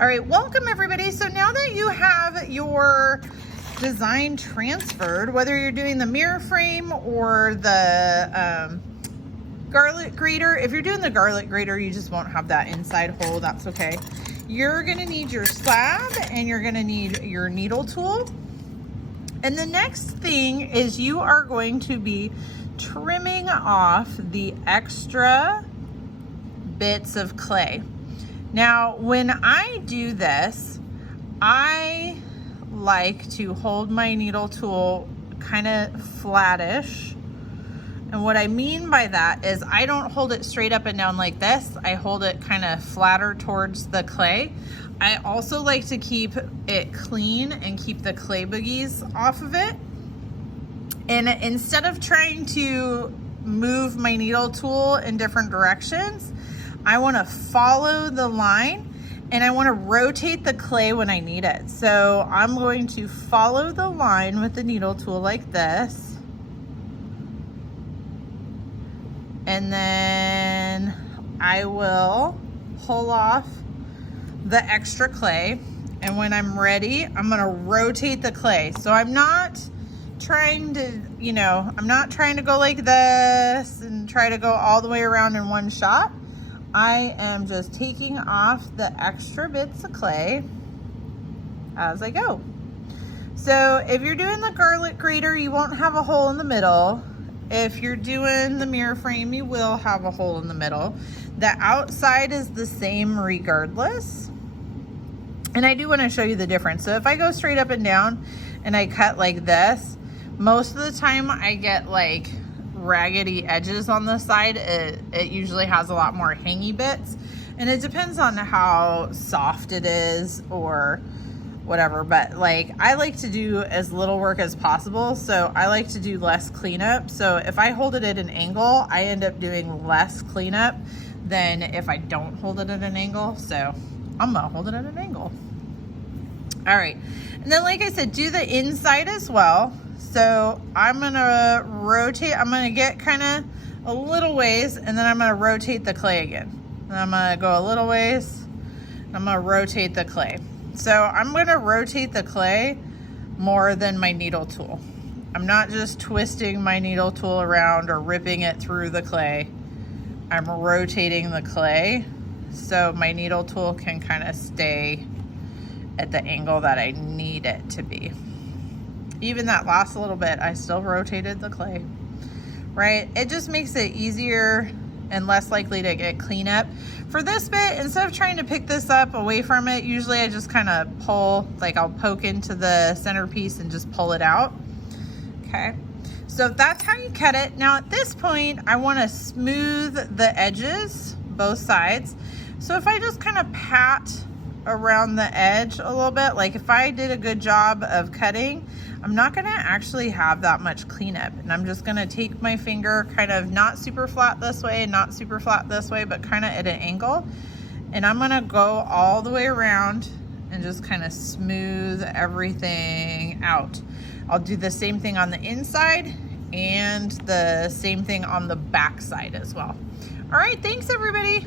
All right, welcome everybody. So now that you have your design transferred, whether you're doing the mirror frame or the garlic grater, if you're doing the garlic grater, you just won't have that inside hole, that's okay. You're gonna need your slab and you're gonna need your needle tool. And the next thing is you are going to be trimming off the extra bits of clay. Now, when I do this, I like to hold my needle tool kind of flattish. And what I mean by that is I don't hold it straight up and down like this. I hold it kind of flatter towards the clay. I also like to keep it clean and keep the clay boogies off of it. And instead of trying to move my needle tool in different directions, I want to follow the line and I want to rotate the clay when I need it. So I'm going to follow the line with the needle tool like this. And then I will pull off the extra clay. And when I'm ready, I'm going to rotate the clay. So I'm not trying to, I'm not trying to go like this and try to go all the way around in one shot. I am just taking off the extra bits of clay as I go. So if you're doing the garlic grater, you won't have a hole in the middle. If you're doing the mirror frame, you will have a hole in the middle. The outside is the same regardless. And I do want to show you the difference. So if I go straight up and down and I cut like this, most of the time I get like raggedy edges on the side. It usually has a lot more hangy bits, and it depends on how soft it is or whatever, but like I like to do as little work as possible, so I like to do less cleanup. So if I hold it at an angle, I end up doing less cleanup than if I don't hold it at an angle. So I'm gonna hold it at an angle. All right, and then like I said, do the inside as well. So I'm gonna rotate, I'm gonna get kind of a little ways, and then I'm gonna rotate the clay again. And I'm gonna go a little ways, and I'm gonna rotate the clay. So I'm gonna rotate the clay more than my needle tool. I'm not just twisting my needle tool around or ripping it through the clay. I'm rotating the clay so my needle tool can kind of stay at the angle that I need it to be. Even that last little bit, I still rotated the clay, right? It just makes it easier and less likely to get cleanup. For this bit, instead of trying to pick this up away from it, usually I just kind of pull, like I'll poke into the centerpiece and just pull it out, okay? So that's how you cut it. Now at this point, I wanna smooth the edges, both sides. So if I just kind of pat around the edge a little bit, like if I did a good job of cutting, I'm not gonna actually have that much cleanup, and I'm just gonna take my finger kind of not super flat this way and not super flat this way, but kind of at an angle, and I'm gonna go all the way around and just kind of smooth everything out. I'll do the same thing on the inside and the same thing on the back side as well. All right, thanks everybody.